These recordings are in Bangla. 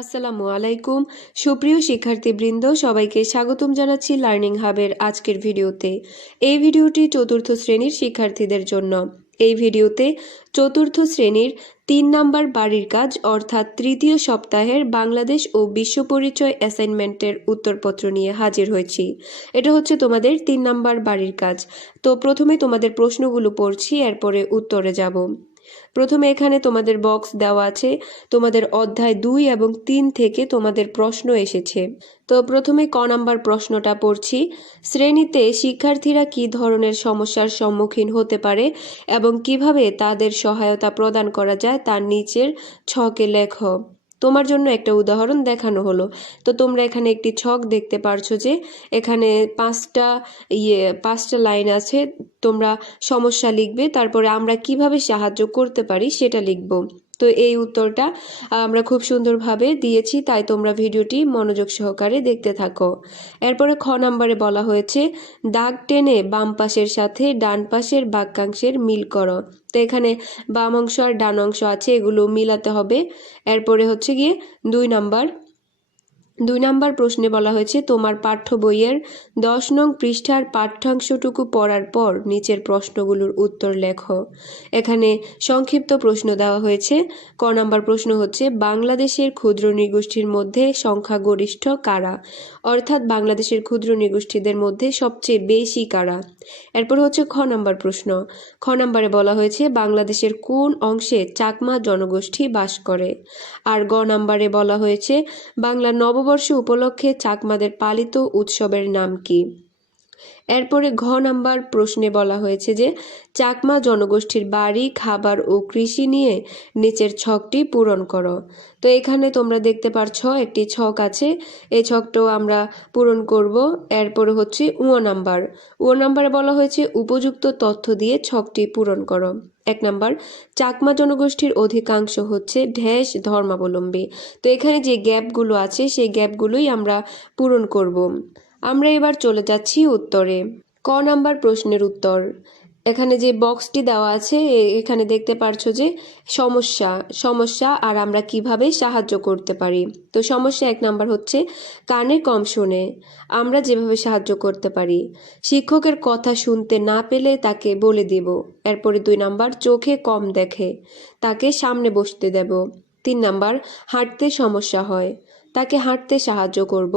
আসসালামু আলাইকুম। সুপ্রিয় শিক্ষার্থীবৃন্দ, সবাইকে স্বাগতম জানাচ্ছি লার্নিং হাবের আজকের ভিডিওতে। এই ভিডিওটি চতুর্থ শ্রেণির শিক্ষার্থীদের জন্য। এই ভিডিওতে চতুর্থ শ্রেণির তিন নাম্বার বাড়ির কাজ, অর্থাৎ তৃতীয় সপ্তাহের বাংলাদেশ ও বিশ্ব পরিচয় অ্যাসাইনমেন্টের উত্তরপত্র নিয়ে হাজির হয়েছি। এটা হচ্ছে তোমাদের তিন নাম্বার বাড়ির কাজ। তো প্রথমে তোমাদের প্রশ্নগুলো পড়ছি, এরপরে উত্তরে যাব। প্রথমে এখানে তোমাদের বক্স দেওয়া আছে। তোমাদের অধ্যায় দুই এবং তিন থেকে তোমাদের প্রশ্ন এসেছে। তো প্রথমে ক নাম্বার প্রশ্নটা পড়ছি। শ্রেণীতে শিক্ষার্থীরা কি ধরনের সমস্যার সম্মুখীন হতে পারে এবং কীভাবে তাদের সহায়তা প্রদান করা যায় তার নিচের ছকে লেখো। তোমার জন্য একটা উদাহরণ দেখানো হলো। তো তোমরা এখানে একটি ছক দেখতে পারছ যে, এখানে পাঁচটা ইয়ে পাঁচটা লাইন আছে, তোমরা সমস্যা লিখবে, তারপরে আমরা কীভাবে সাহায্য করতে পারি সেটা লিখব। তো এই উত্তরটা আমরা খুব সুন্দরভাবে দিয়েছি, তাই তোমরা ভিডিওটি মনোযোগ সহকারে দেখতে থাকো। এরপরে খ নম্বরে বলা হয়েছে, দাগ টেনে বাম পাশের সাথে ডান পাশের বাক্যাংশের মিল করো। তো এখানে বাম অংশ আর ডান অংশ আছে, এগুলো মিলাতে হবে। এরপরে হচ্ছে গিয়ে দুই নাম্বার দুই নম্বর প্রশ্নে বলা হয়েছে, তোমার পাঠ্য বইয়ের দশ নং পৃষ্ঠার পাঠ্যাংশটুকু পড়ার পর নিচের প্রশ্নগুলোর উত্তর লেখো। এখানে সংক্ষিপ্ত প্রশ্ন দেওয়া হয়েছে। ক নাম্বার প্রশ্ন হচ্ছে, বাংলাদেশের ক্ষুদ্র নৃগোষ্ঠীর মধ্যে সংখ্যাগরিষ্ঠ কারা? অর্থাৎ বাংলাদেশের ক্ষুদ্র নৃগোষ্ঠীদের মধ্যে সবচেয়ে বেশি কারা? এরপর হচ্ছে খ নম্বর প্রশ্ন। খ নম্বরে বলা হয়েছে, বাংলাদেশের কোন অংশে চাকমা জনগোষ্ঠী বাস করে? আর গ নাম্বারে বলা হয়েছে, বাংলা নববর্ষ উপলক্ষে চাকমাদের পালিত উৎসবের নাম কি? এরপরে ঘ নাম্বার প্রশ্নে বলা হয়েছে যে, চাকমা জনগোষ্ঠীর বাড়ি, খাবার ও কৃষি নিয়ে নিচের ছকটি পূরণ করো। তো এখানে তোমরা দেখতে পারছ, একটি ছক আছে। এই ছকটাও আমরা পূরণ করব। এরপরে হচ্ছে উও নাম্বার। উও নাম্বারে বলা হয়েছে, উপযুক্ত তথ্য দিয়ে ছকটি পূরণ করো। এক নাম্বার, চাকমা জনগোষ্ঠীর অধিকাংশ হচ্ছে ঢ্যাস ধর্মাবলম্বী। তো এখানে যে গ্যাপগুলো আছে, সেই গ্যাপগুলোই আমরা পূরণ করব। আমরা এবার চলে যাচ্ছি উত্তরে। ক নাম্বার প্রশ্নের উত্তর। এখানে যে বক্সটি দেওয়া আছে এখানে দেখতে পারছ যে সমস্যা সমস্যা আর আমরা কীভাবে সাহায্য করতে পারি। তো সমস্যা এক নাম্বার হচ্ছে কানে কম শোনে, আমরা যেভাবে সাহায্য করতে পারি। শিক্ষকের কথা শুনতে না পেলে তাকে বলে দিব, এরপরে দুই নাম্বার, চোখে কম দেখে, তাকে সামনে বসতে দেব। তিন নাম্বার, হাঁটতে সমস্যা হয় তাকে হাঁটতে সাহায্য করব।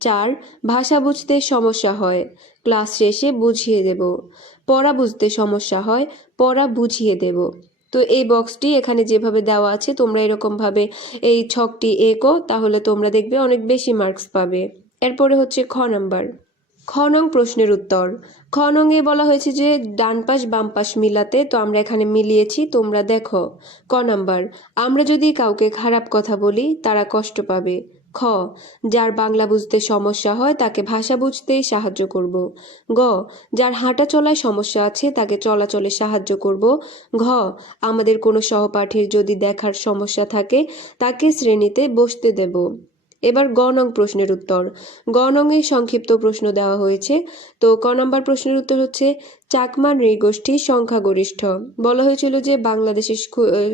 চার, ভাষা বুঝতে সমস্যা হয়। ক্লাস শেষে বুঝিয়ে দেব। পড়া বুঝতে সমস্যা হয়, পড়া বুঝিয়ে দেব। তো এই বক্সটি এখানে যেভাবে দেওয়া আছে, তোমরা এরকমভাবে এই ছকটি এঁকো, তাহলে তোমরা দেখবে অনেক বেশি মার্কস পাবে। এরপরে হচ্ছে খ নাম্বার। খ নং প্রশ্নের উত্তর। খ নং এ বলা হয়েছে যে ডান পাশ বাম পাশ মিলাতে তো আমরা এখানে মিলিয়েছি, তোমরা দেখো। ক নাম্বার, আমরা যদি কাউকে খারাপ কথা বলি, তারা কষ্ট পাবে। খ, যার বাংলা বুঝতে সমস্যা হয়, তাকে ভাষা বুঝতে সাহায্য করব। গ, যার হাঁটা চলায় সমস্যা আছে, তাকে চলাচলে সাহায্য করব। ঘ, আমাদের কোনো সহপাঠীর যদি দেখার সমস্যা থাকে, তাকে শ্রেণীতে বসতে দেব। এবার গ নং প্রশ্নের উত্তর। গ নংয়ে সংক্ষিপ্ত প্রশ্ন দেওয়া হয়েছে। তো ক নম্বর প্রশ্নের উত্তর হচ্ছে, চাকমা নৃগোষ্ঠী সংখ্যাগরিষ্ঠ। বলা হয়েছিল যে বাংলাদেশের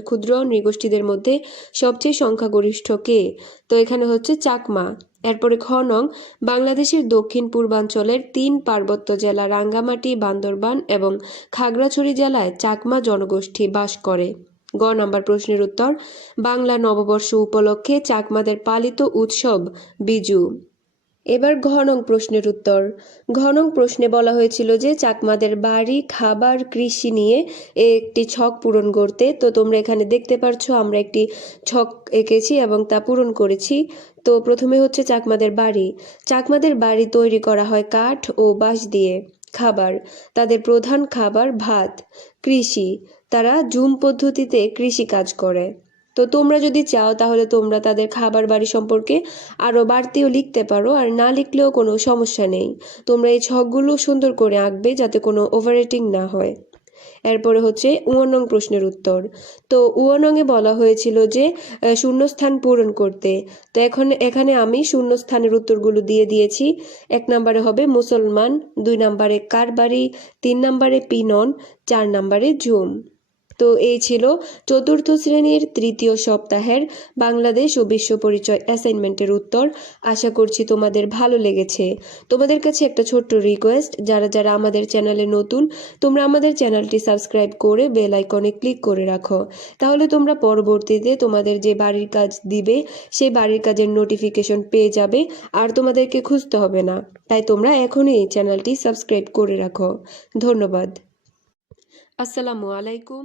ক্ষুদ্র নৃগোষ্ঠীদের মধ্যে সবচেয়ে সংখ্যাগরিষ্ঠ কে? তো এখানে হচ্ছে চাকমা। এরপরে খ নং, বাংলাদেশের দক্ষিণ পূর্বাঞ্চলের তিন পার্বত্য জেলা রাঙ্গামাটি, বান্দরবান এবং খাগড়াছড়ি জেলায় চাকমা জনগোষ্ঠী বাস করে। গ নম্বর প্রশ্নের উত্তর, বাংলা নববর্ষ উপলক্ষে চাকমাদের পালিত উৎসব বিজু। এবার ঘনং প্রশ্নের উত্তর। ঘনং প্রশ্নে বলা হয়েছিল যে চাকমাদের বাড়ি, খাবার, কৃষি নিয়ে একটি ছক পূরণ করতে। তো তোমরা এখানে দেখতে পারছ, আমরা একটি ছক এঁকেছি এবং তা পূরণ করেছি। তো প্রথমে হচ্ছে চাকমাদের বাড়ি। চাকমাদের বাড়ি তৈরি করা হয় কাঠ ও বাঁশ দিয়ে। খাবার, তাদের প্রধান খাবার ভাত। কৃষি, তারা জুম পদ্ধতিতে কৃষি কাজ করে। তো তোমরা যদি চাও তাহলে তোমরা তাদের খাবার বাড়ি সম্পর্কে আরও বাড়তিও লিখতে পারো, আর না লিখলেও কোনো সমস্যা নেই। তোমরা এই ছকগুলো সুন্দর করে আঁকবে যাতে কোনো ওভারেটিং না হয়। এরপরে হচ্ছে উয়ানং প্রশ্নের উত্তর। তো উয়ানংয়ে বলা হয়েছিল যে শূন্যস্থান পূরণ করতে। তো এখন, এখানে আমি শূন্যস্থানের উত্তরগুলো দিয়ে দিয়েছি। এক নম্বরে হবে মুসলমান, দুই নম্বরে কারবারি, তিন নম্বরে পিনন, চার নম্বরে জুম তো এই ছিল চতুর্থ শ্রেণির তৃতীয় সপ্তাহের বাংলাদেশ ও বিশ্ব পরিচয় অ্যাসাইনমেন্টের উত্তর। আশা করছি তোমাদের ভালো লেগেছে। তোমাদের কাছে একটা ছোট্ট রিকোয়েস্ট যারা যারা আমাদের চ্যানেলে নতুন, তোমরা আমাদের চ্যানেলটি সাবস্ক্রাইব করে বেল আইকনে ক্লিক করে রাখো। তাহলে তোমরা পরবর্তীতে তোমাদের যে বাড়ির কাজ দিবে, সেই বাড়ির কাজের নোটিফিকেশন পেয়ে যাবে, আর তোমাদেরকে খুঁজতে হবে না। তাই তোমরা এখনই এই চ্যানেলটি সাবস্ক্রাইব করে রাখো। ধন্যবাদ। আসসালামু আলাইকুম।